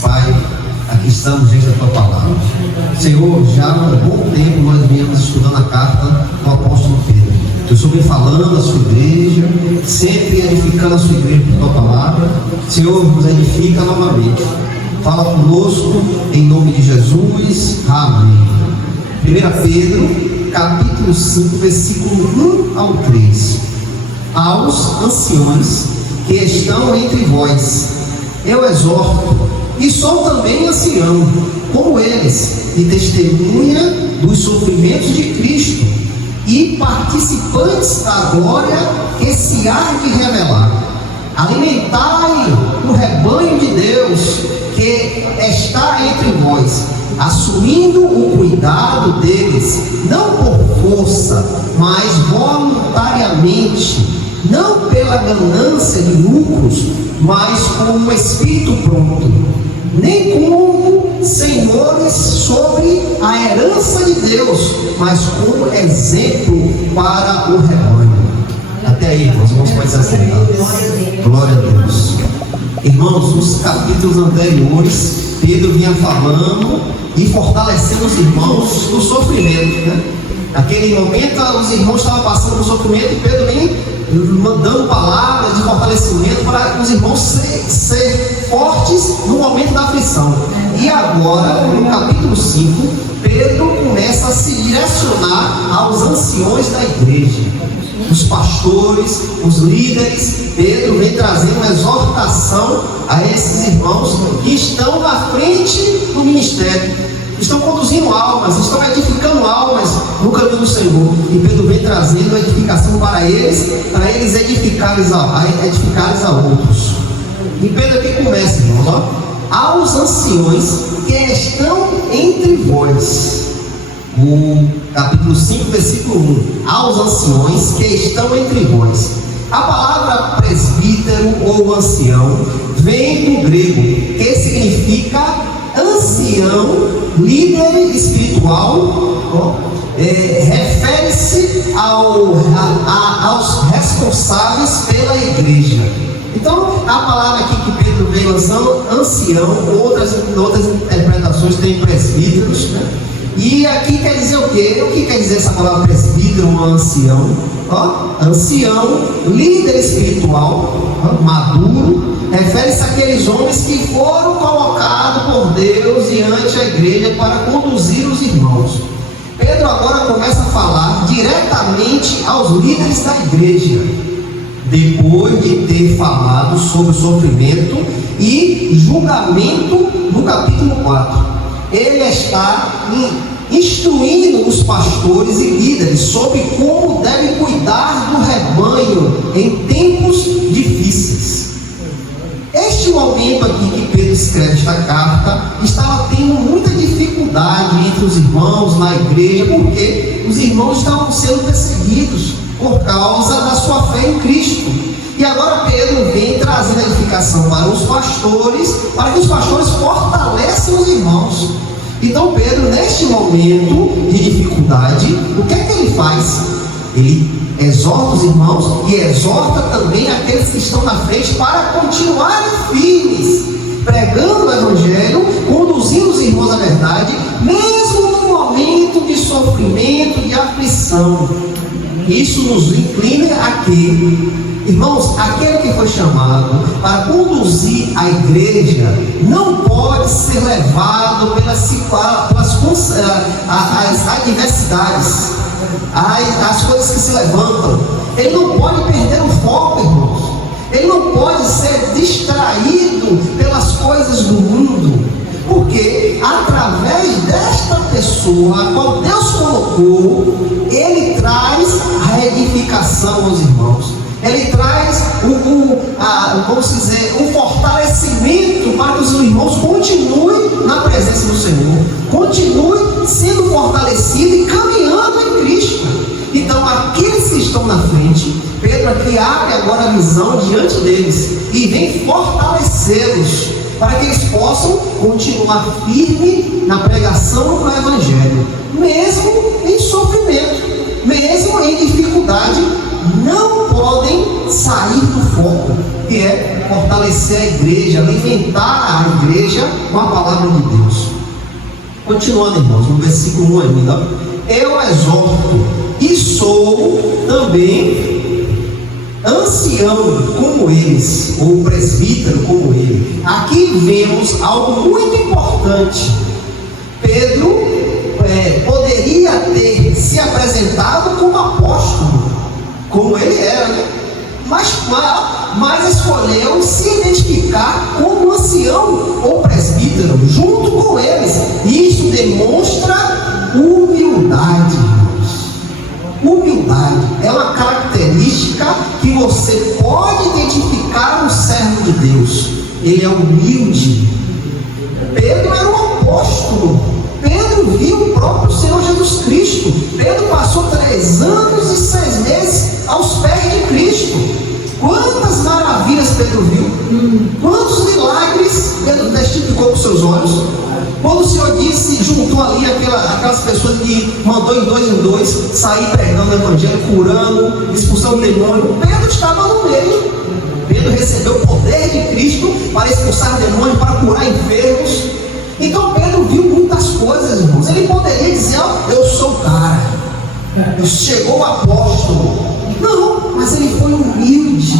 Pai, aqui estamos diante da Tua Palavra. Senhor, já há um bom tempo nós viemos estudando a carta do apóstolo Pedro. O Senhor vem falando à sua igreja, sempre edificando a sua igreja com a Tua Palavra. Senhor, nos edifica novamente. Fala conosco, em nome de Jesus. Amém. 1 Pedro, capítulo 5, versículo 1 ao 3. Aos anciões que estão entre vós, eu exorto, e sou também ancião, como eles, e testemunha dos sofrimentos de Cristo, e participantes da glória que se há de revelar. Alimentai o rebanho de Deus que está entre vós, assumindo o cuidado deles, não por força, mas voluntariamente, não pela ganância de lucros, mas com o espírito pronto, nem como senhores sobre a herança de Deus, mas como exemplo para o rebanho. Até aí, irmãos, vamos começar a sentar. Glória a Deus. Irmãos, nos capítulos anteriores, Pedro vinha falando e fortalecendo os irmãos no sofrimento, né? Naquele momento, os irmãos estavam passando por sofrimento e Pedro vinha mandando palavras de fortalecimento para os irmãos ser fortes no momento da aflição. E agora, no capítulo 5, Pedro começa a se direcionar aos anciões da igreja, os pastores, os líderes. Pedro vem trazendo uma exortação a esses irmãos que estão na frente do ministério, estão conduzindo almas, estão edificando almas no caminho do Senhor. E Pedro vem trazendo a edificação para eles edificarem a outros. E Pedro aqui começa, irmãos, ó, aos anciões que estão entre vós. O capítulo 5, versículo 1. Aos anciões que estão entre vós. A palavra presbítero ou ancião vem do grego, que significa ancião, líder espiritual. Refere-se aos responsáveis pela igreja. Então, a palavra aqui que Pedro veio usando, ancião, outras interpretações tem presbíteros, né? E aqui quer dizer o quê? O que quer dizer essa palavra presbítero ou ancião? Ancião, líder espiritual, maduro, refere-se àqueles homens que foram colocados por Deus diante a igreja para conduzir os irmãos. Pedro agora começa a falar diretamente aos líderes da igreja, depois de ter falado sobre o sofrimento e julgamento no capítulo 4. Ele está instruindo os pastores e líderes sobre como devem cuidar do rebanho em tempos difíceis. Este momento aqui que Pedro escreve esta carta estava tendo muita dificuldade entre os irmãos na igreja, porque os irmãos estavam sendo perseguidos por causa da sua fé em Cristo. E agora Pedro vem trazendo a edificação para os pastores, para que os pastores fortaleçam os irmãos. Então Pedro, neste momento de dificuldade, o que é que ele faz? Ele exorta os irmãos e exorta também aqueles que estão na frente para continuarem firmes, pregando o evangelho, conduzindo os irmãos à verdade, mesmo no momento de sofrimento, de aflição. Isso nos inclina a quê? Irmãos, aquele que foi chamado para conduzir a igreja não pode ser levado pelas adversidades, as coisas que se levantam. Ele não pode perder o foco, irmãos. Ele não pode ser distraído pelas coisas do mundo, porque através desta pessoa a qual Deus colocou, ele traz a edificação aos irmãos. Ele traz um fortalecimento para que os irmãos continuem na presença do Senhor, continuem sendo fortalecidos e caminhando em Cristo. Então, aqueles que estão na frente, Pedro aqui abre agora a visão diante deles e vem fortalecê-los para que eles possam continuar firme na pregação do Evangelho, mesmo em sofrimento, mesmo em dificuldade. Não podem sair do foco, que é fortalecer a igreja, alimentar a igreja com a palavra de Deus. Continuando, irmãos, no versículo 1 ainda: eu exorto e sou também ancião como eles, ou presbítero como ele. Aqui vemos algo muito importante. Pedro poderia ter se apresentado como apóstolo, como ele era, né? mas escolheu se identificar como ancião ou presbítero junto com eles. Isso demonstra humildade, irmãos. Humildade é uma característica que você pode identificar no servo de Deus. Ele é humilde. Pedro era um apóstolo. Pedro viu o próprio Senhor Jesus Cristo. Pedro passou 3 anos e 6 meses aos pés de Cristo. Quantas maravilhas Pedro viu? Quantos milagres Pedro testificou com seus olhos? Quando o Senhor juntou ali aquelas pessoas que mandou em dois sair pregando o evangelho, curando, expulsando o demônio, Pedro estava no meio. Pedro recebeu o poder de Cristo para expulsar demônios, para curar enfermos. Então Pedro viu muitas coisas, irmãos. Ele poderia dizer: eu sou o cara, chegou o apóstolo. Não, mas ele foi humilde.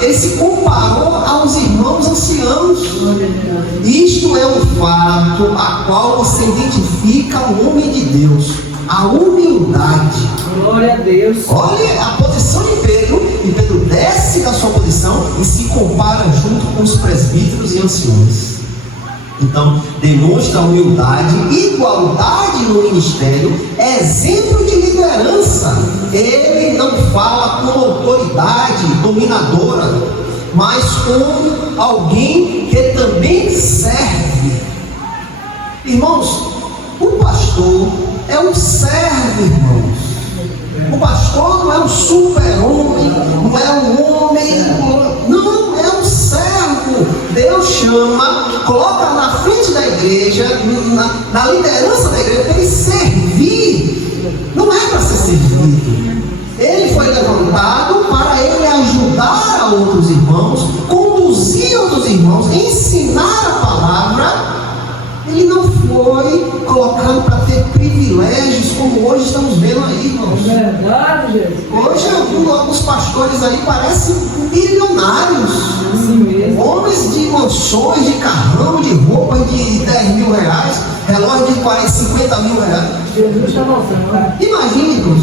Ele se comparou aos irmãos anciãos. Isto é um fato a qual você identifica o homem de Deus: a humildade. Glória a Deus. Olha a posição de Pedro, e Pedro desce da sua posição e se compara junto com os presbíteros e anciões. Então, demonstra humildade, igualdade no ministério, exemplo de liderança. Ele não fala com autoridade dominadora, mas com alguém que também serve. Irmãos, o pastor é um servo, irmãos. O pastor não é um super-homem, não é um homem, não, é um servo. Deus chama, coloca na frente da igreja, na liderança da igreja, para ele servir. Não é para ser servido. Ele foi levantado para ele ajudar a outros irmãos, conduzir outros irmãos, ensinar a palavra. Ele não foi colocado para ter privilégios como hoje estamos vendo aí, irmãos. É verdade, Jesus. Hoje alguns pastores aí parecem bilionários. Assim mesmo. Homens de mansões, de carrão, de roupas de 10 mil reais, relógio de 40, 50 mil reais. Jesus está voltando. Imagine, irmãos,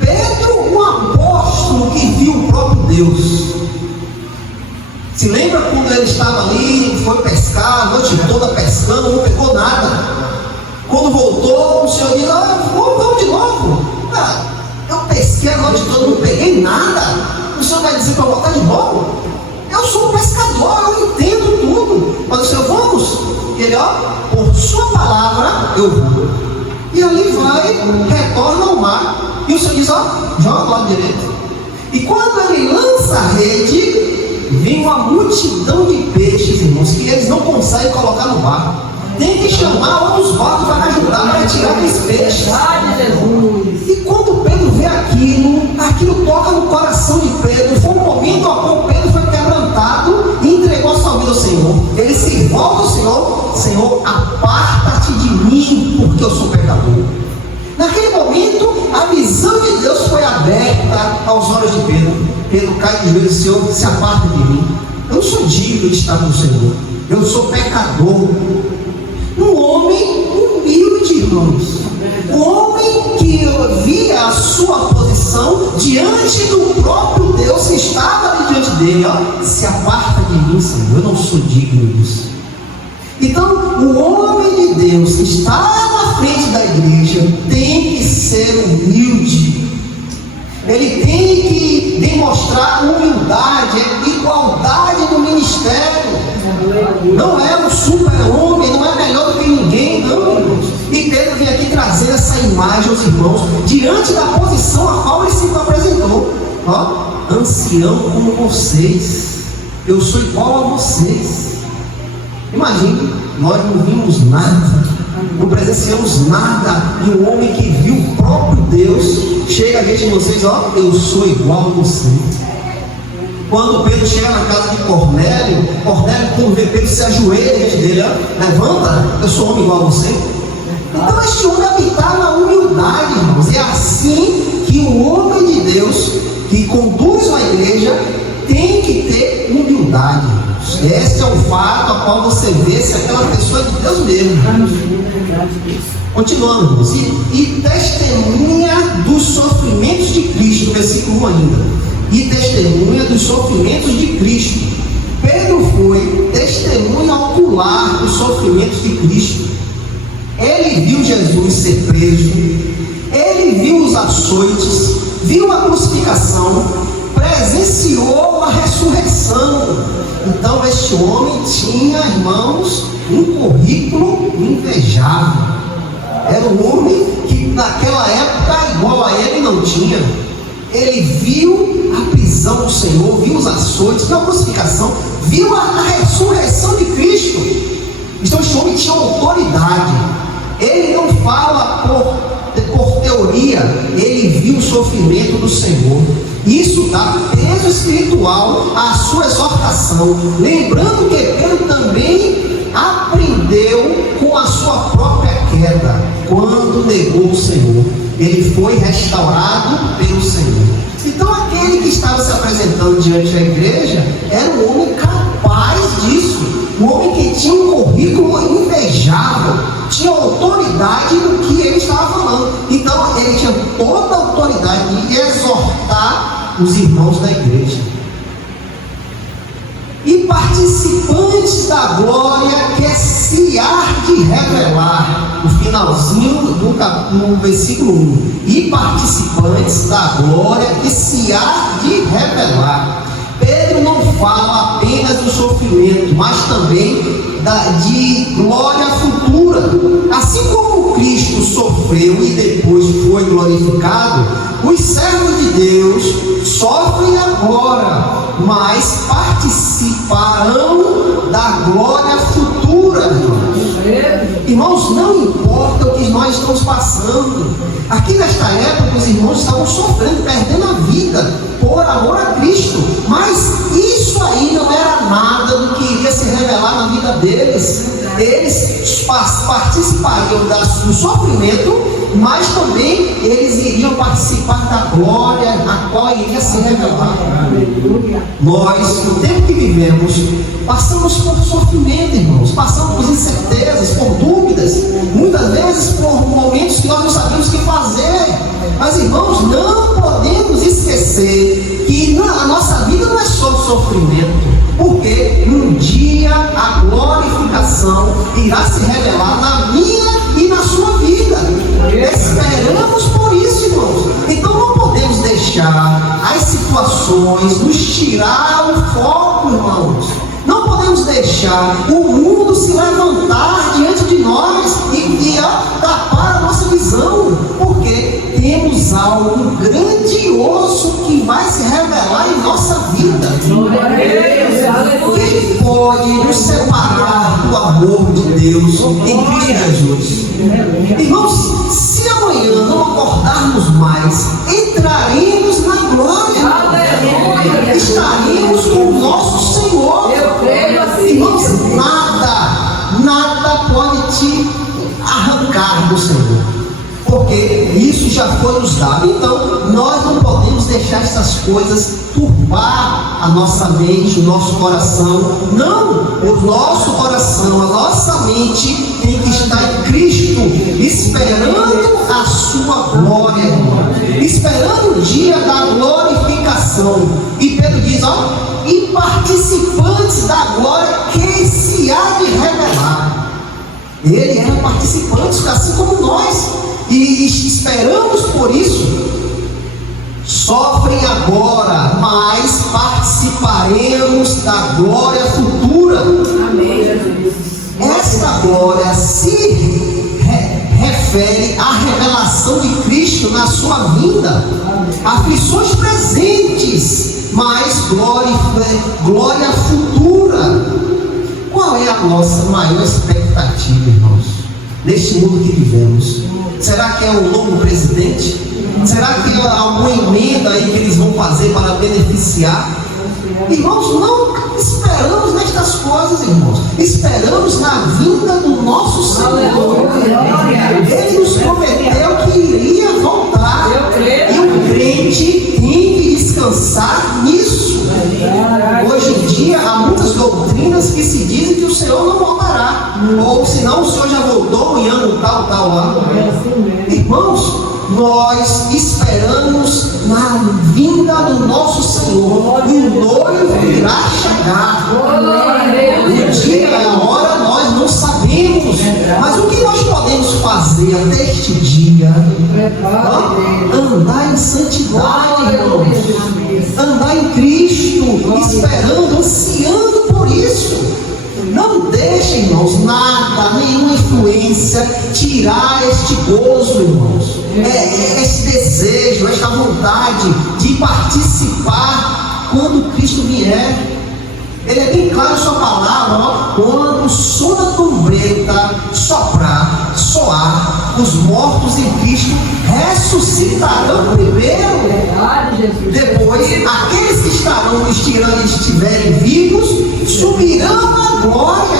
Pedro, um apóstolo que viu o próprio Deus. Se lembra quando ele estava ali, foi pescar, a noite toda pescando, não pegou nada. Quando voltou, o Senhor disse: vamos de novo. Eu pesquei a noite toda, não peguei nada. O Senhor vai dizer para eu voltar de novo? Eu sou um pescador, eu entendo tudo. Mas o Senhor, vamos? E ele, por sua palavra eu vou. E ali vai, retorna ao mar. E o Senhor diz: joga do lado direito. E quando ele lança a rede, vem uma multidão de peixes, irmãos, que eles não conseguem colocar no barco. Tem que chamar outros barcos para ajudar a retirar aqueles peixes. E quando Pedro vê aquilo toca no coração de Pedro. Foi um momento a qual Pedro foi quebrantado e entregou a sua vida ao Senhor. Ele se volta ao Senhor: Senhor, aparta-te de mim, porque eu sou pecador. Naquele momento, a visão de Deus foi aberta aos olhos de Pedro. Pedro cai de joelhos: Senhor, se aparta de mim. Eu não sou digno de estar com o Senhor. Eu sou pecador. Um homem humilde, irmãos. Um homem que via a sua posição diante do próprio Deus que estava ali diante dele. Se aparta de mim, Senhor. Eu não sou digno disso. Então, o homem de Deus que está na frente da igreja tem que ser humilde. Ele tem que demonstrar humildade, igualdade no ministério. Não é um super-homem, não é melhor do que ninguém, não, irmãos. E Pedro vem aqui trazer essa imagem aos irmãos, diante da posição a qual ele se apresentou. Ancião como vocês, eu sou igual a vocês. Imagine, nós não vimos nada, não presenciamos nada, e um homem que viu o próprio Deus chega a gente de vocês: eu sou igual a você. Quando Pedro chega na casa de Cornélio, quando vê Pedro, se ajoelha diante dele, levanta, eu sou homem igual a você. Então este homem habitar na humildade, irmãos. É assim que o homem de Deus, que conduz uma igreja, tem que ter humildade. Este é o fato a qual você vê se aquela pessoa é de Deus mesmo. Continuando, irmãos. E testemunha dos sofrimentos de Cristo, versículo 1 ainda. E testemunha dos sofrimentos de Cristo. Pedro foi testemunha ocular dos sofrimentos de Cristo. Ele viu Jesus ser preso, ele viu os açoites, viu a crucificação, presenciou a ressurreição. Então este homem tinha, irmãos, um currículo invejável. Era um homem que naquela época igual a ele não tinha. Ele viu a prisão do Senhor, viu os açoites, viu a crucificação, viu a ressurreição de Cristo. Então este homem tinha autoridade. Ele não fala por teoria, ele viu o sofrimento do Senhor. Isso dá peso espiritual à sua exortação. Lembrando que Pedro também aprendeu com a sua própria queda, quando negou o Senhor. Ele foi restaurado pelo Senhor. Então aquele que estava se apresentando diante da igreja era um homem capaz disso, um homem que tinha um currículo invejável, tinha autoridade no que ele estava falando. Então ele tinha toda a autoridade de exortar os irmãos da igreja. E participantes da glória que se há de revelar, no finalzinho no versículo 1. E participantes da glória que se há de revelar. Pedro não fala apenas do sofrimento, mas também de glória futura. Assim como Cristo sofreu e depois foi glorificado, os servos de Deus sofrem agora, mas participarão da glória futura, irmãos. Irmãos, não importa o que nós estamos passando. Aqui nesta época os irmãos estavam sofrendo, perdendo a vida por amor a Cristo, mas isso aí não era nada do que iria se revelar na vida deles. Eles participariam do sofrimento, mas também eles iriam participar da glória a qual iria se revelar. Nós, no tempo que vivemos, passamos por sofrimento, irmãos, passamos por incertezas, por dúvidas, muitas vezes por momentos que nós não sabemos o que fazer. Mas, irmãos, não podemos esquecer que a nossa vida não é só sofrimento, porque um dia a glorificação irá se revelar na minha e na sua vida. Esperamos por isso, irmãos. Então não podemos deixar as situações nos tirar o foco, irmãos. Não podemos deixar o mundo se levantar diante de nós e tapar a nossa visão, porque temos algo grandioso que vai se revelar em nossa vida. Quem pode nos separar do amor de Deus em Cristo Jesus? Irmãos, se amanhã não acordarmos mais, entraremos na glória. Estaremos com o nosso Senhor. Irmãos, nada pode te arrancar do Senhor, porque isso já foi nos dado. Então nós não podemos deixar essas coisas turbar a nossa mente, o nosso coração. Não, o nosso coração, a nossa mente tem que estar em Cristo, esperando a sua glória, esperando o dia da glorificação. E Pedro diz, e participantes da glória que se há de revelar. Ele era participante, assim como nós, e esperamos por isso. Sofrem agora, mas participaremos da glória futura. Amém, Jesus. Esta glória se refere à revelação de Cristo na sua vinda. Aflições presentes, mas glória futura. Qual é a nossa maior expectativa, irmãos, neste mundo que vivemos? Será que é um novo presidente? Será que é alguma emenda aí que eles vão fazer para beneficiar Irmãos, não esperamos nestas coisas, irmãos. Esperamos na vinda do nosso Senhor. Ele nos prometeu que iria voltar. E o crente tem que descansar nisso. Hoje em dia há muitas doutrinas que se dizem que o Senhor não voltará. Ou senão o Senhor já voltou em ano tal lá. Irmãos, nós esperamos na vinda do nosso Senhor. E o noivo irá chegar. O dia e a hora nós não sabemos. Mas o que nós podemos fazer até este dia? Andar em santidade, irmãos. Andar em Cristo, esperando, ansiando por isso. Não deixe, irmãos, nada, nenhuma influência tirar este gozo, irmãos. Esse desejo, esta vontade de participar quando Cristo vier. Ele é bem claro em sua palavra, ó, quando o som da trombeta soar, os mortos em Cristo ressuscitarão primeiro. Depois, aqueles que estiverem vivos subirão à glória.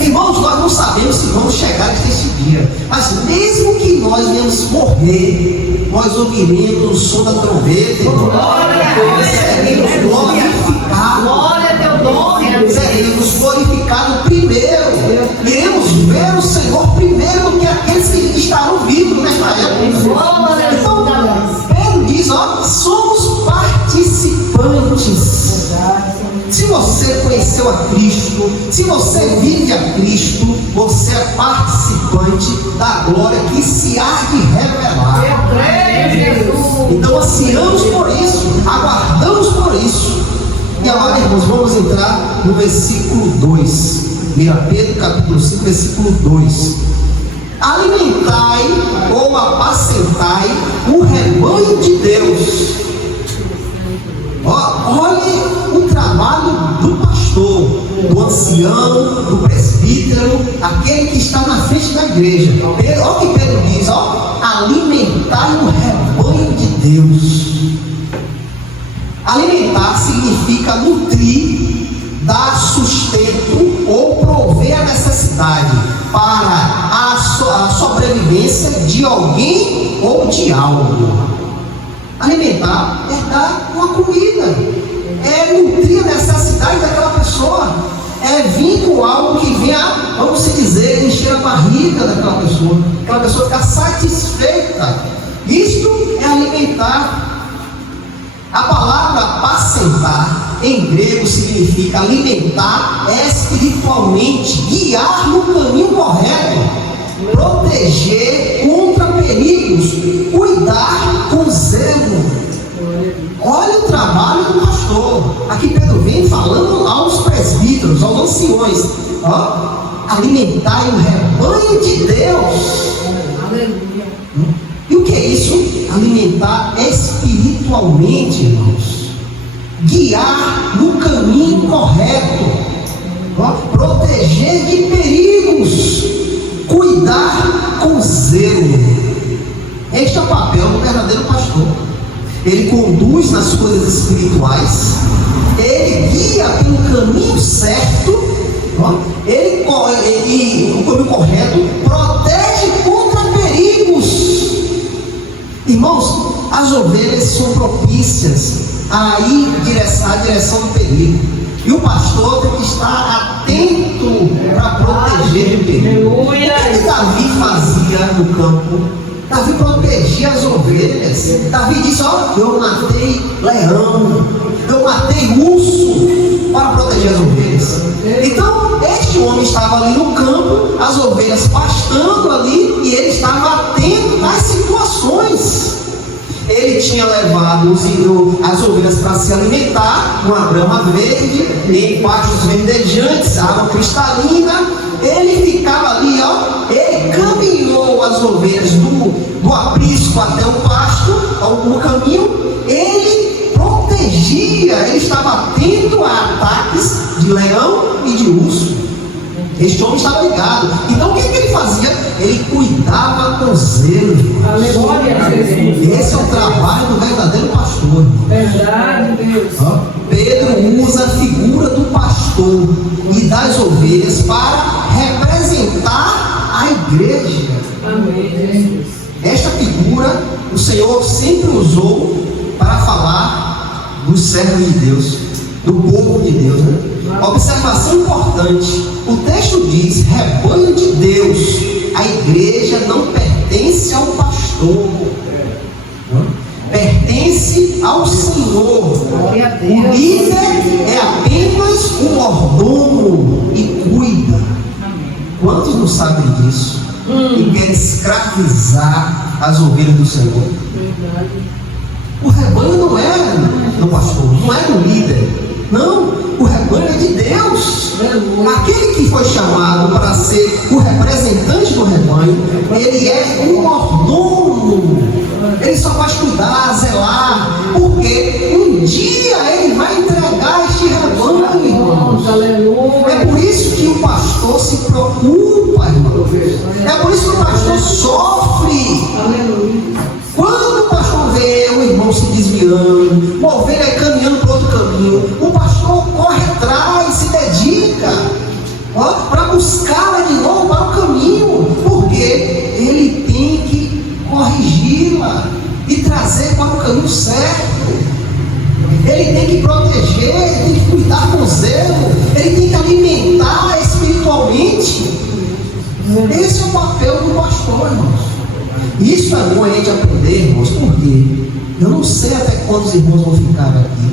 Irmãos, nós não sabemos se vamos chegar até este dia, mas mesmo que nós venhamos morrer, nós ouviremos o som da trombeta, seremos glorificados. Seremos glorificados primeiro. Iremos ver o Senhor primeiro do que aqueles que estarão vivos nesta época. Então, Pedro diz, ó, somos participantes. Se você conheceu a Cristo, se você vive a Cristo, você é participante da glória que se há de revelar. Então ansiamos por isso, aguardamos por isso. E agora, irmãos, vamos entrar no versículo 2. 1 Pedro capítulo 5, versículo 2. Alimentai ou apacentai o rebanho de Deus. Olhe o trabalho do pastor, do ancião, do presbítero, aquele que está na frente da igreja. Olha o que Pedro diz, ó, alimentai o rebanho de Deus. Alimentar significa nutrir, dar sustento ou prover a necessidade para a sobrevivência de alguém ou de algo. Alimentar é dar uma comida, é nutrir a necessidade daquela pessoa, é vir com algo que venha, vamos dizer, encher a barriga daquela pessoa ficar satisfeita. Isto é alimentar. A palavra apacentar em grego significa alimentar espiritualmente, guiar no caminho correto, proteger contra perigos, cuidar com zelo. Olha o trabalho do pastor. Aqui Pedro vem falando aos presbíteros, aos anciões, alimentar o rebanho de Deus. Aleluia. E o que é isso? Alimentar espiritualmente, irmãos. Guiar no caminho correto. Proteger de perigos. Cuidar com zelo. Este é o papel do verdadeiro pastor. Ele conduz nas coisas espirituais. Ele guia pelo caminho certo. Ele, no caminho correto, protege contra perigos. Irmãos, as ovelhas são propícias a ir em direção do perigo. E o pastor tem que estar atento para proteger de perigo. O que Davi fazia no campo? Davi protegia as ovelhas. Davi disse, eu matei leão, eu matei urso para proteger as ovelhas. Então, este homem estava ali no campo, as ovelhas pastando ali, e ele estava atento às situações. Ele tinha levado as ovelhas para se alimentar, uma grama verde, em pastos verdejantes, água cristalina. Ele ficava ali, ele caminhou as ovelhas do aprisco até o pasto, no caminho. Ele protegia, ele estava atento a ataques de leão e de urso. Este homem estava ligado. Então o que ele fazia? Ele cuidava com zelo. Aleluia, Jesus. Esse é o trabalho do verdadeiro pastor. Verdade, Deus. Pedro usa a figura do pastor e das ovelhas para representar a igreja. Amém, Jesus. Esta figura o Senhor sempre usou para falar dos servos de Deus, do povo de Deus, né? Observação importante: o texto diz rebanho de Deus, a igreja não pertence ao pastor, pertence ao Senhor. O líder é apenas o mordomo e cuida. Quantos não sabem disso? E querem escravizar as ovelhas do Senhor? O rebanho não é do pastor, não é do líder. Não, o rebanho é de Deus. Aquele que foi chamado para ser o representante do rebanho, ele é um mordomo. Ele só faz cuidar, zelar, porque um dia ele vai entregar este rebanho, irmãos. É por isso que o pastor se preocupa, irmãos. É por isso que o pastor sofre. Quando o pastor vê o irmão se desviando, uma ovelha caminhando para outro caminho, o pastor corre atrás, se dedica para buscá-la de novo para o caminho, porque ele tem que corrigi-la e trazer para o caminho certo. Ele tem que proteger, ele tem que cuidar com zelo, ele tem que alimentar espiritualmente. Esse é o papel do pastor, irmãos. Isso é bom a gente aprender, irmãos, porque eu não sei até quando os irmãos vão ficar aqui.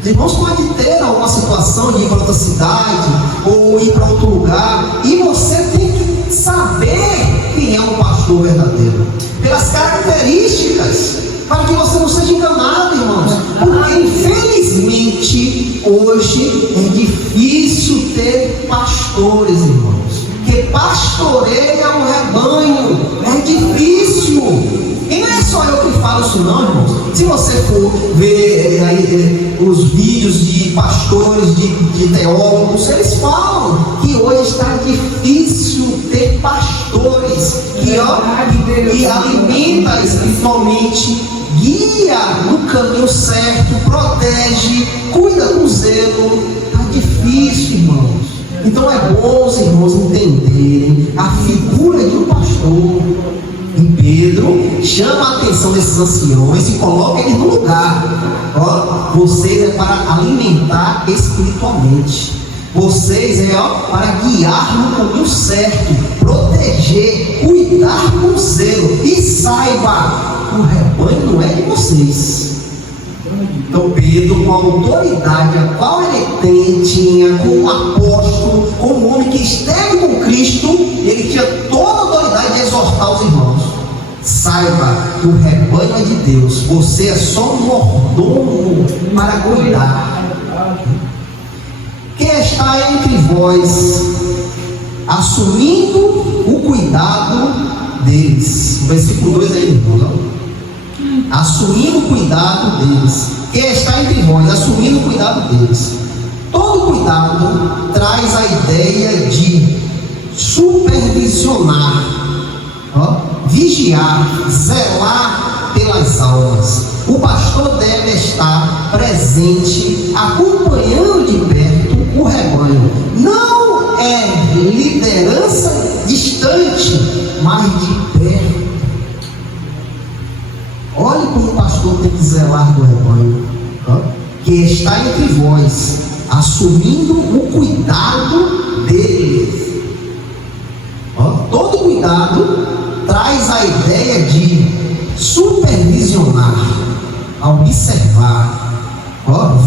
Os irmãos podem ter alguma situação de ir para outra cidade ou ir para outro lugar, e você tem que saber quem é um pastor verdadeiro, pelas características, para que você não seja enganado, irmãos. Porque infelizmente hoje é difícil ter pastores, irmãos, que pastoreia o rebanho. É difícil. E não é só eu que falo isso não, irmãos. Se você for ver os vídeos de pastores, de teólogos, eles falam que hoje está difícil ter pastores que alimenta espiritualmente, guia no caminho certo, protege, cuida com zelo. Está difícil, irmãos. Então é bom os irmãos entenderem a figura de um pastor. E Pedro chama a atenção desses anciões e coloca eles no lugar. Vocês é para alimentar espiritualmente. Vocês é para guiar no caminho certo, proteger, cuidar com zelo. E saiba, o rebanho não é de vocês. Então Pedro, com a autoridade a qual ele tinha como apóstolo, como homem que esteve com Cristo, ele tinha toda a autoridade de exortar os irmãos. Saiba que o rebanho é de Deus, você é só um mordomo para cuidar. Quem está entre vós, assumindo o cuidado deles. Versículo 2 aí, irmãos. Assumindo o cuidado deles. Quem está entre vós, assumindo o cuidado deles. Todo cuidado traz a ideia de supervisionar, vigiar, zelar pelas almas. O pastor deve estar presente, acompanhando de perto o rebanho. Não é liderança distante, mas de perto. Olhe como o pastor tem que zelar do rebanho, que está entre vós, assumindo o cuidado deles. Todo cuidado traz a ideia de supervisionar, observar,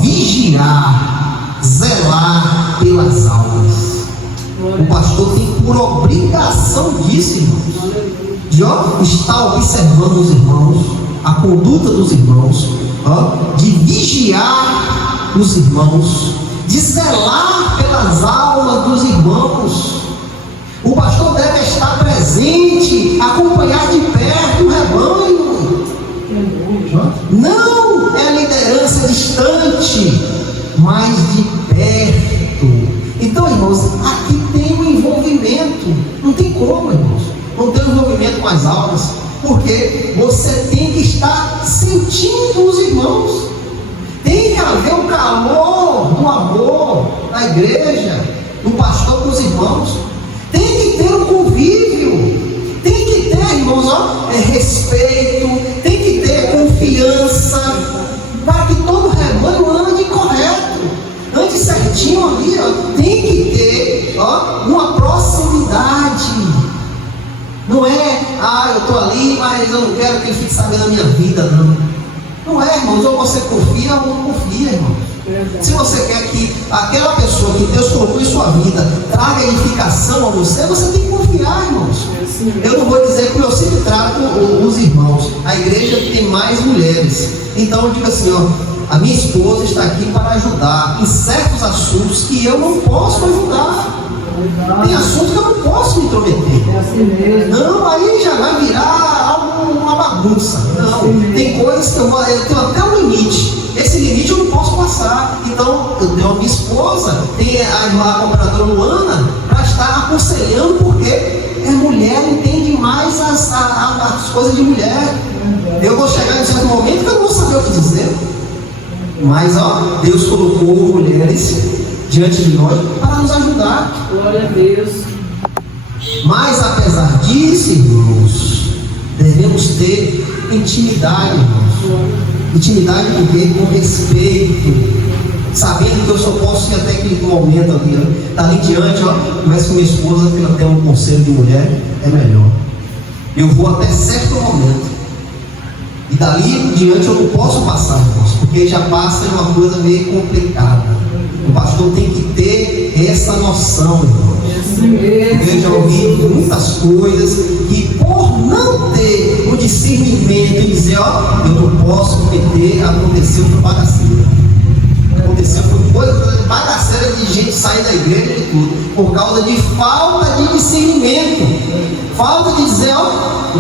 vigiar, zelar pelas almas. O pastor tem por obrigação disso, irmãos, de estar observando os irmãos, a conduta dos irmãos, de vigiar os irmãos, de zelar pelas almas dos irmãos. O pastor deve estar presente, acompanhar de perto o rebanho. Não é liderança distante, mas de perto. Então, irmãos, aqui tem um envolvimento. Não tem como, irmãos. Não tem um envolvimento com as almas. Porque você tem que estar sentindo os irmãos. Tem que haver um calor do amor na igreja, do pastor com os irmãos. Tem que ter um convívio. Tem que ter, irmãos, respeito. Tem que ter confiança. Para que todo rebanho ande correto. Ande certinho ali. Tem que ter uma proximidade. Não é, eu estou ali, mas eu não quero que ele fique sabendo da minha vida, não. Não é, irmãos, ou você confia ou não confia, irmãos. Se você quer que aquela pessoa que Deus colocou em sua vida traga edificação a você, você tem que confiar, irmãos. Eu não vou dizer que eu sempre trato os irmãos. A igreja tem mais mulheres. Então eu digo assim, a minha esposa está aqui para ajudar em certos assuntos que eu não posso ajudar. Tem assuntos que eu não posso me intrometer. Não, aí já vai virar uma bagunça. Não, tem coisas que eu tenho até um limite. Esse limite eu não posso passar. Então, eu tenho a minha esposa, tem a cooperadora Luana, para estar aconselhando, porque mulher entende mais as coisas de mulher. Eu vou chegar em certo momento que eu não vou saber o que dizer. Mas, Deus colocou mulheres diante de nós para nos ajudar. Glória a Deus. Mas apesar disso, irmãos, devemos ter intimidade, irmãos. Intimidade com respeito, sabendo que eu só posso ir até aquele momento ali, dali em diante, conversa com minha esposa, que ela tem um conselho de mulher, é melhor. Eu vou até certo momento. E dali em diante eu não posso passar, irmãos, porque já passa uma coisa meio complicada. O pastor tem que ter essa noção, irmãos. Eu já ouvi muitas coisas que, por não ter o discernimento e dizer, eu não posso meter, aconteceu por bagaceira. Aconteceu por coisa bagaceira de gente sair da igreja e tudo, por causa de falta de discernimento. Falta de dizer,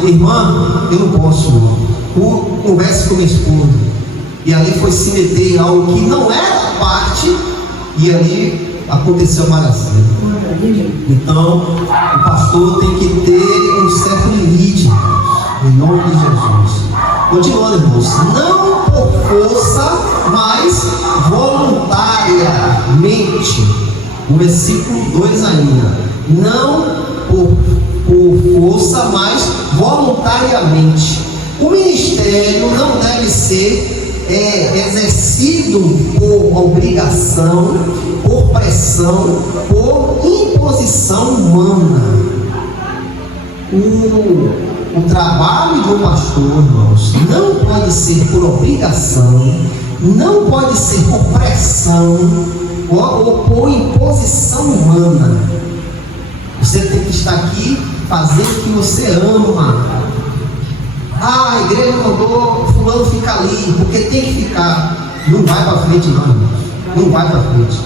irmã, eu não posso, converse com minha esposa. E ali foi se meter em algo que não era parte. E ali aconteceu uma bagaceira. Então, o pastor tem que ter um certo limite, em nome de Jesus. Continuando, irmãos, não por força, mas voluntariamente. O versículo 2 ainda. Não por força, mas voluntariamente. O ministério não deve ser exercido por obrigação, por pressão, por imposição humana. O trabalho de um pastor, irmãos, não pode ser por obrigação, não pode ser por pressão ou por imposição humana. Você tem que estar aqui fazendo o que você ama. A igreja mandou fulano ficar ali, porque tem que ficar. Não vai para frente, não, irmãos. Não vai para frente.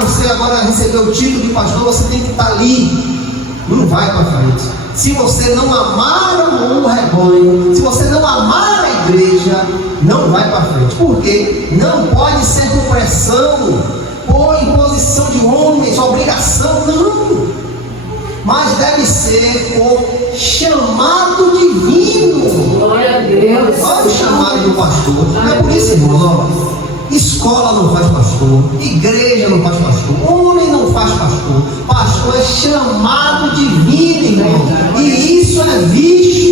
Você agora recebeu o título de pastor, você tem que estar ali. Não vai para frente. Se você não amar o rebanho, se você não amar a igreja, não vai para frente. Por quê? Não pode ser por pressão, por imposição de homens, obrigação, não. Mas deve ser por chamado divino. Glória a Deus. Olha o chamado do pastor. É por isso, irmão, escola não faz pastor, igreja não faz pastor, homem não faz pastor. Pastor é chamado divino, irmão. E isso é visto.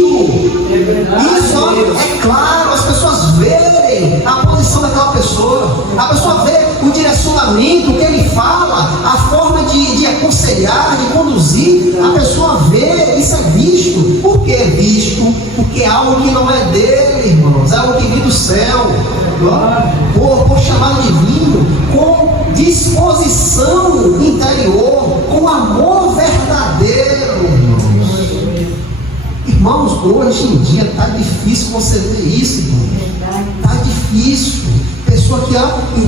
Isso é claro, as pessoas verem a posição daquela pessoa. A pessoa vê o direcionamento, o que ele fala, a forma de aconselhar, de conduzir. A pessoa vê, isso é visto. Por que é visto? Porque é algo que não é dele, irmãos. É algo que vem do céu. Por chamado divino, com disposição interior, com amor verdadeiro, irmãos. Hoje em dia está difícil você ver isso, irmãos. Está difícil. Pessoa que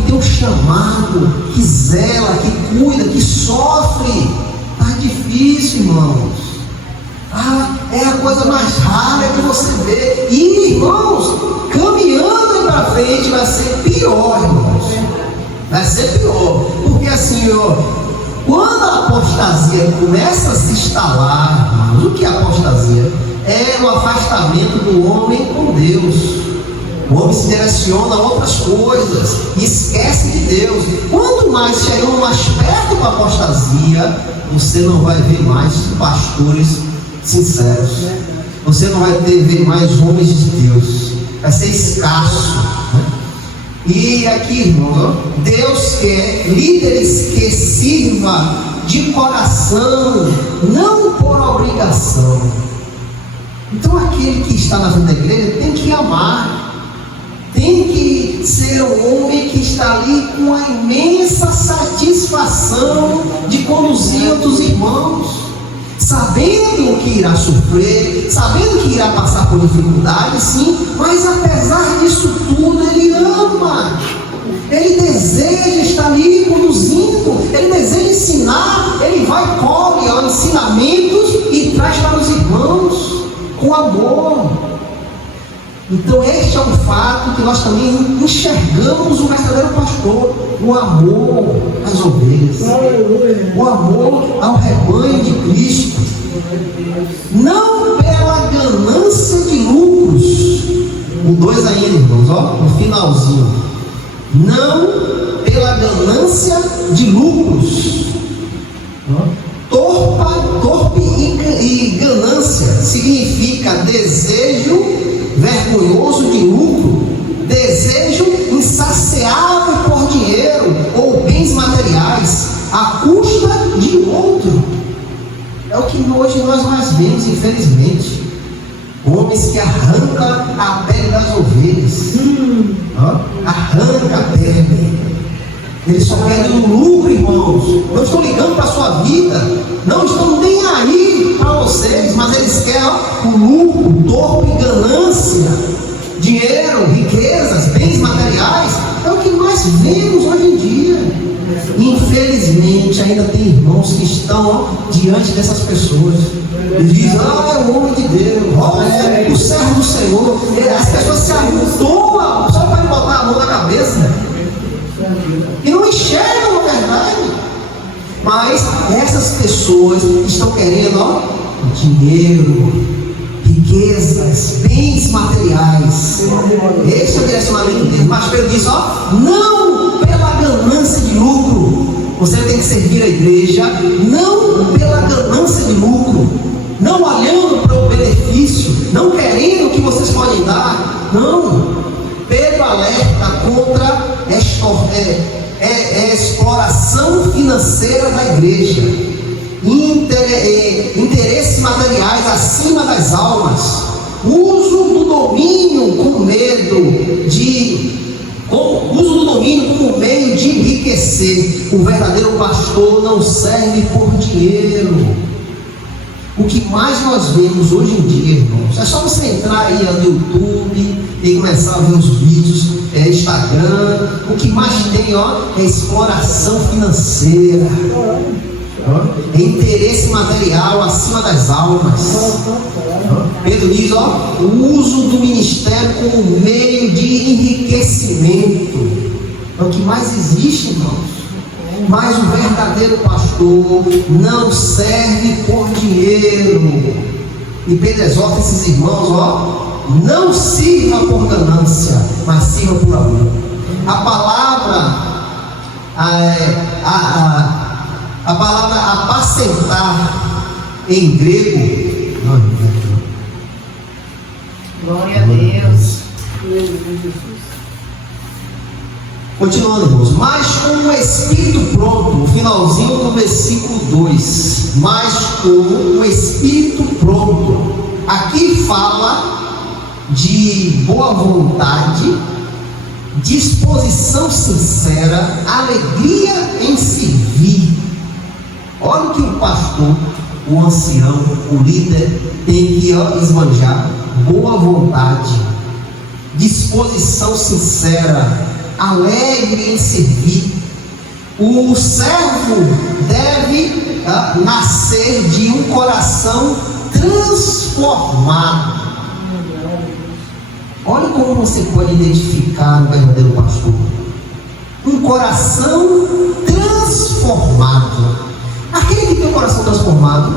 tem um chamado, que zela, que cuida, que sofre. Está difícil, irmãos. É a coisa mais rara que você vê. E, irmãos, caminhando para frente vai ser pior, irmãos. Vai ser pior. Porque assim, Quando a apostasia começa a se instalar, irmãos, o que é apostasia? É o afastamento do homem com Deus. O homem se direciona a outras coisas e esquece de Deus. Quanto mais chegamos mais perto da apostasia, você não vai ver mais pastores sinceros. Você não vai ver mais homens de Deus. Vai ser escasso, né? E aqui, irmãos, Deus quer líderes que sirvam de coração, não por obrigação. Então aquele que está na vida da igreja tem que amar, tem que ser um homem que está ali com a imensa satisfação de conduzir outros irmãos, sabendo que irá sofrer, sabendo que irá passar por dificuldades, sim, mas apesar disso tudo, ele ama, ele deseja estar ali conduzindo, ele deseja ensinar, ele vai, colhe ensinamentos e traz para os irmãos com amor. Então este é um fato que nós também enxergamos o verdadeiro pastor, o amor às ovelhas, o amor ao rebanho de Cristo, não pela ganância de lucros. O 2 ainda, irmãos, no finalzinho, não pela ganância de lucros. Torpe e ganância significa desejo vergonhoso de lucro, desejo insaciável por dinheiro ou bens materiais à custa de outro. É o que hoje nós mais vemos, infelizmente. Homens que arrancam a pele das ovelhas, arranca a pele. Eles só querem o lucro, irmãos. Não estou ligando para a sua vida, não estão nem aí para vocês, mas eles querem o lucro, torpe e ganância, dinheiro, riquezas, bens materiais. É o que mais vemos hoje em dia. Infelizmente, ainda tem irmãos que estão diante dessas pessoas. Eles dizem: é o homem de Deus, é o servo do Senhor. As pessoas se amontoam só para botar a mão na cabeça e não enxergam a verdade. Mas essas pessoas estão querendo dinheiro, riquezas, bens materiais. Esse é o direcionamento deles. Mas Pedro diz: não pela ganância de lucro. Você tem que servir a igreja não pela ganância de lucro, não olhando para o benefício, não querendo o que vocês podem dar. Não. Pedro alerta contra a exploração financeira da igreja, interesses materiais acima das almas, uso do domínio com medo uso do domínio como meio de enriquecer. O verdadeiro pastor não serve por dinheiro. O que mais nós vemos hoje em dia, irmãos, é só você entrar aí no YouTube e começar a ver os vídeos, Instagram. O que mais tem, é exploração financeira, é interesse material acima das almas. Pedro diz: o uso do ministério como meio de enriquecimento. É o que mais existe, irmãos. Mas o verdadeiro pastor não serve por dinheiro. E Pedro exorta esses irmãos: não sirva por ganância, mas sirva por amor. A palavra apacentar em grego, glória a Deus. Continuando, irmãos, mas com o espírito pronto, o finalzinho do versículo 2, mas com o espírito pronto, aqui fala de boa vontade, disposição sincera, alegria em servir. Olha o que o pastor, o ancião, o líder tem que esbanjar: boa vontade, disposição sincera, alegre em servir. O servo deve nascer de um coração transformado. Olha como você pode identificar o verdadeiro pastor: um coração transformado. Aquele que tem o coração transformado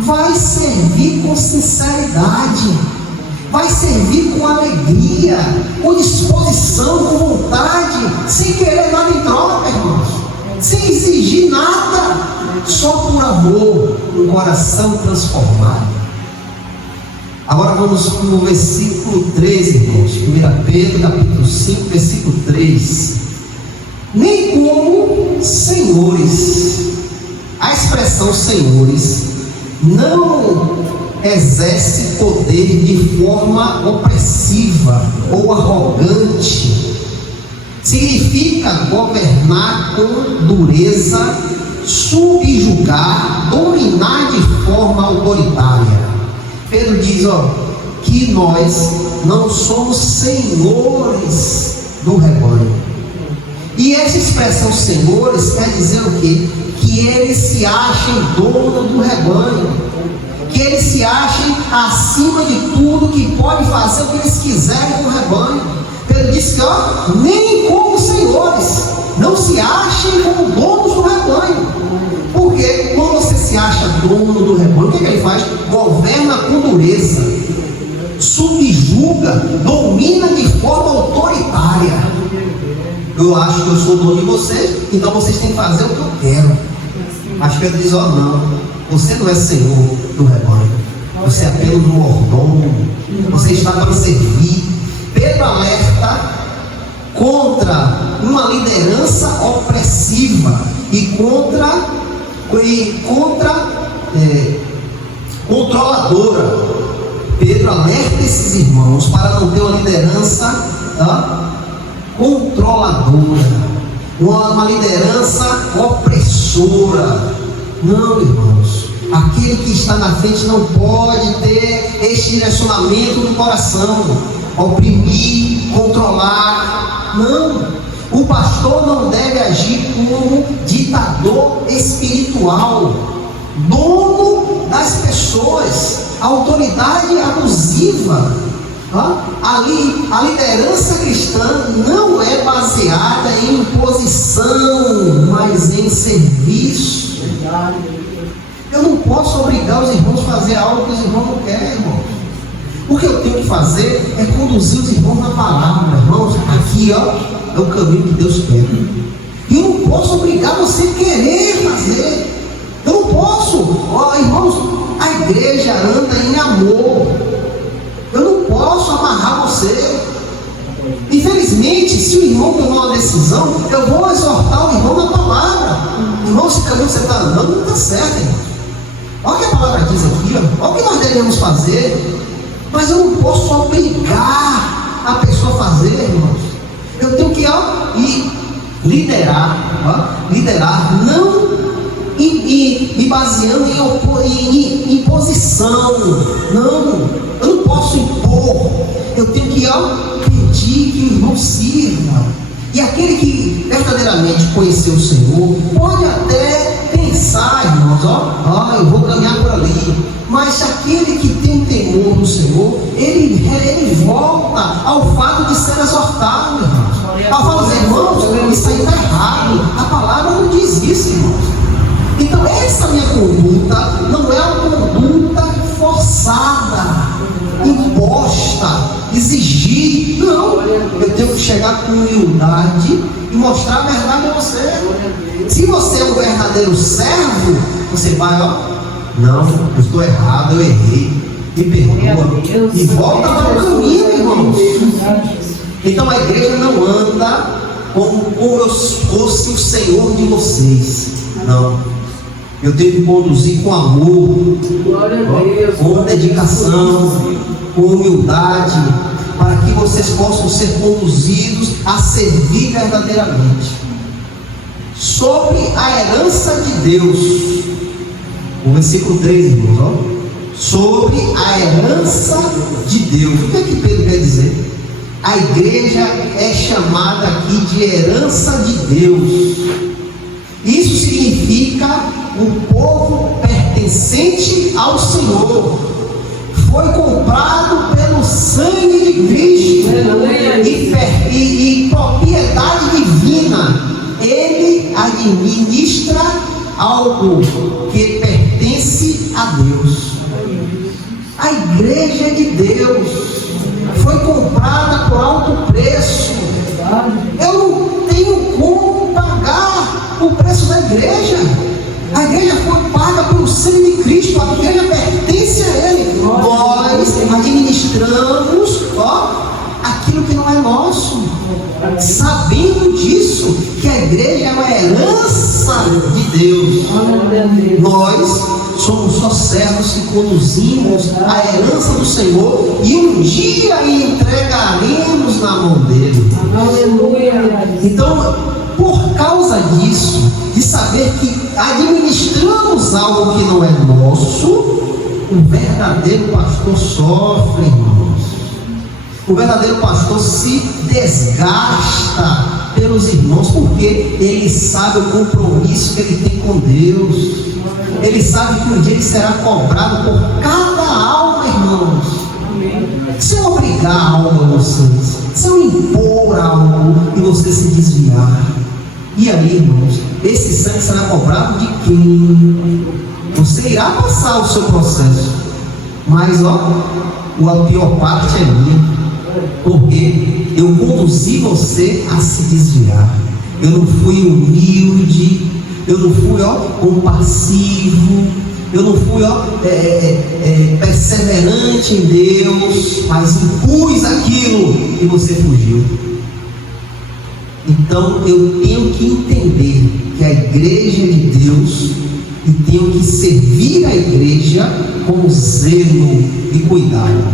vai servir com sinceridade, vai servir com alegria, com disposição, com vontade, sem querer nada em troca, irmãos, sem exigir nada, só por amor, um coração transformado. Agora vamos para o versículo 3, irmãos. 1 Pedro, capítulo 5, versículo 3. Nem como senhores. A expressão senhores não exerce poder de forma opressiva ou arrogante. Significa governar com dureza, subjugar, dominar de forma autoritária. Pedro diz, que nós não somos senhores do rebanho. E essa expressão senhores quer dizer o quê? Que eles se achem dono do rebanho, que eles se achem acima de tudo, que pode fazer o que eles quiserem com o rebanho. Pedro disse que nem como senhores, não se achem como donos do rebanho. Porque quando você se acha dono do rebanho, o que ele faz? Governa com dureza, subjuga, domina de forma autoritária. Eu acho que eu sou dono de vocês, então vocês têm que fazer o que eu quero. Mas Pedro diz, não, você não é senhor do rebanho, você é apenas um mordomo, você está para servir. Pedro alerta contra uma liderança opressiva e controladora. Pedro alerta esses irmãos para não ter uma liderança controladora, uma liderança opressora. Não, irmãos, aquele que está na frente não pode ter este direcionamento no coração, oprimir, controlar. Não, o pastor não deve agir como ditador espiritual, dono das pessoas, autoridade abusiva. A liderança cristã não é baseada em imposição, mas em serviço. Eu não posso obrigar os irmãos a fazer algo que os irmãos não querem, irmãos. O que eu tenho que fazer é conduzir os irmãos na palavra, irmãos. Aqui, é o caminho que Deus quer. Eu não posso obrigar você a querer fazer. Eu não posso. Irmãos, a igreja anda em amor. Eu não posso amarrar você. Infelizmente, se o irmão tomar uma decisão, eu vou exortar o irmão na palavra. Irmão, esse caminho que você está andando não está certo, irmão. Olha o que a palavra diz aqui, olha o que nós devemos fazer. Mas eu não posso obrigar a pessoa a fazer, irmãos. Eu tenho que liderar, não me baseando em imposição. Não, eu não posso impor. Eu tenho que pedir que o irmão sirva. E aquele que verdadeiramente conheceu o Senhor pode até pensar, irmãos, eu vou caminhar por ali. Mas aquele que tem temor do Senhor, ele volta ao fato de ser exortado, irmãos. Ao fato de dizer, irmãos, isso aí está errado. A palavra não diz isso, irmãos. Então essa minha conduta não é uma conduta forçada, imposta, exigir. Não, eu tenho que chegar com humildade e mostrar a verdade a você. Se você é um verdadeiro servo, você vai, não, eu estou errado, eu errei, me perdoa e volta para o caminho, irmãos. Então a igreja não anda como eu fosse o Senhor de vocês. Não, eu tenho que conduzir com amor, com dedicação, com humildade, para que vocês possam ser conduzidos a servir verdadeiramente. Sobre a herança de Deus, o versículo 3, irmãos, sobre a herança de Deus. O que é que Pedro quer dizer? A igreja é chamada aqui de herança de Deus. Isso significa um povo pertencente ao Senhor. Foi comprado pelo sangue de Cristo e propriedade divina. Ele administra algo que pertence a Deus. A igreja é de Deus, foi comprada por alto preço. Eu não tenho como pagar o preço da igreja. A igreja foi paga pelo sangue de Cristo, a igreja pertence a Ele. Nós administramos aquilo que não é nosso, sabendo disso, que a igreja é uma herança de Deus. Nós somos só servos que conduzimos a herança do Senhor e um dia entregaremos na mão dele. Então, por causa disso, de saber que administramos algo que não é nosso, o verdadeiro pastor sofre, irmãos. O verdadeiro pastor se desgasta pelos irmãos, porque ele sabe o compromisso que ele tem com Deus. Ele sabe que um dia ele será cobrado por cada alma, irmãos. Se eu obrigar algo a vocês, se eu impor algo e você se desviar, e aí, irmãos, esse sangue será cobrado de quem? Você irá passar o seu processo, mas a pior parte é minha, porque eu conduzi você a se desviar. Eu não fui humilde, eu não fui compassivo, eu não fui perseverante em Deus, mas impus aquilo e você fugiu. Então eu tenho que entender que a igreja é de Deus e tenho que servir a igreja com zelo e cuidado.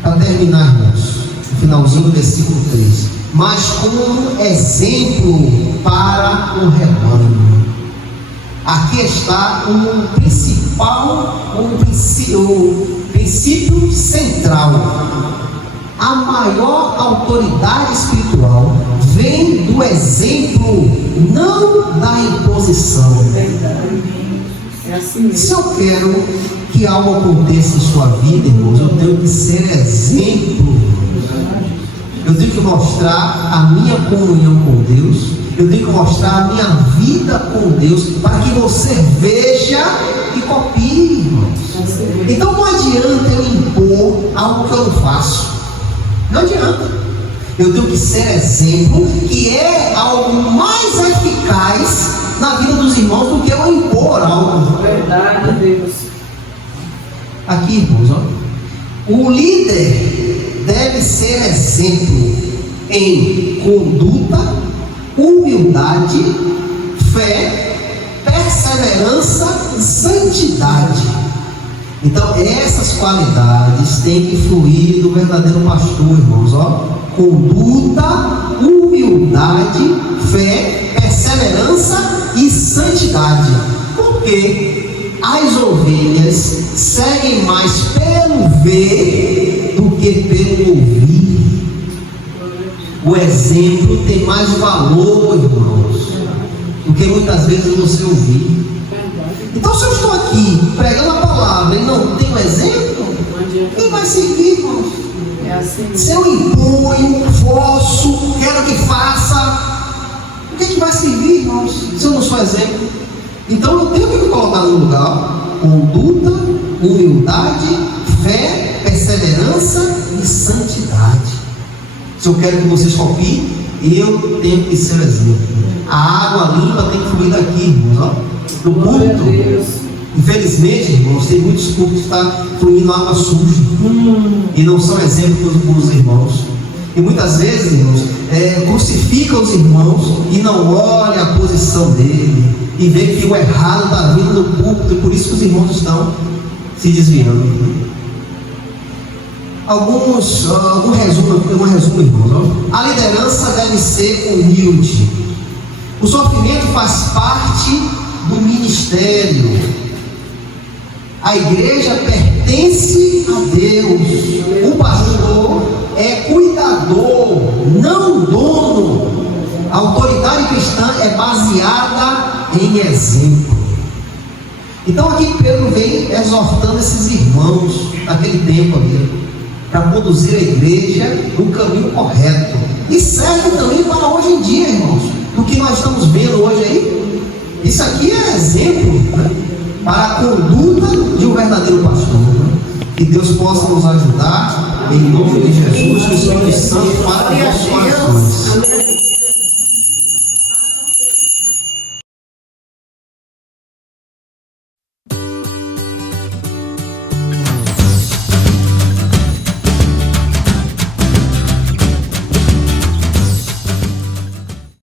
Para terminar, irmãos, no finalzinho do versículo 3: mas como exemplo para o rebanho. Aqui está o princípio central. A maior autoridade espiritual vem do exemplo, não da imposição. Se eu quero que algo aconteça em sua vida, irmãos, eu tenho que ser exemplo. Eu tenho que mostrar a minha comunhão com Deus. Eu tenho que mostrar a minha vida com Deus, para que você veja e copie, irmãos. Então não adianta eu impor algo que eu não faço. Não adianta. Eu tenho que ser exemplo, que é algo mais eficaz na vida dos irmãos do que eu impor algo. Verdade, Deus. Aqui, irmãos, o líder deve ser exemplo em conduta, humildade, fé, perseverança e santidade. Então essas qualidades têm que fluir do verdadeiro pastor, irmãos. Conduta, humildade, fé, perseverança e santidade. Porque as ovelhas seguem mais pelo ver do que pelo ouvir. O exemplo tem mais valor, irmãos, do que muitas vezes você ouvir. Então, se eu estou aqui pregando a palavra e não tenho exemplo, quem vai seguir, irmãos? É assim. Se eu imponho, forço, quero que faça, o que vai servir, irmãos, se eu não sou exemplo? Então eu tenho que me colocar no lugar: conduta, humildade, fé, perseverança e santidade. Se eu quero que vocês copiem, eu tenho que ser exemplo. A água limpa tem que fluir daqui, irmãos. No culto, infelizmente, irmãos, tem muitos cultos que estão fluindo água suja e não são exemplos para os irmãos. E muitas vezes, irmãos, crucificam os irmãos e não olham a posição dele e vê que o errado está vindo no púlpito, e por isso que os irmãos estão se desviando. Um resumo, irmãos. A liderança deve ser humilde. O sofrimento faz parte do ministério. A igreja pertence a Deus. O pastor é cuidador, não dono. A autoridade cristã é baseada em exemplo. Então aqui Pedro vem exortando esses irmãos daquele tempo ali, para conduzir a igreja no caminho correto. E serve também para hoje em dia, irmãos, do que nós estamos vendo hoje aí. Isso aqui é exemplo, né, para a conduta de um verdadeiro pastor. Né? Que Deus possa nos ajudar, em nome de Jesus, que o Espírito Santo fale aos nossos corações.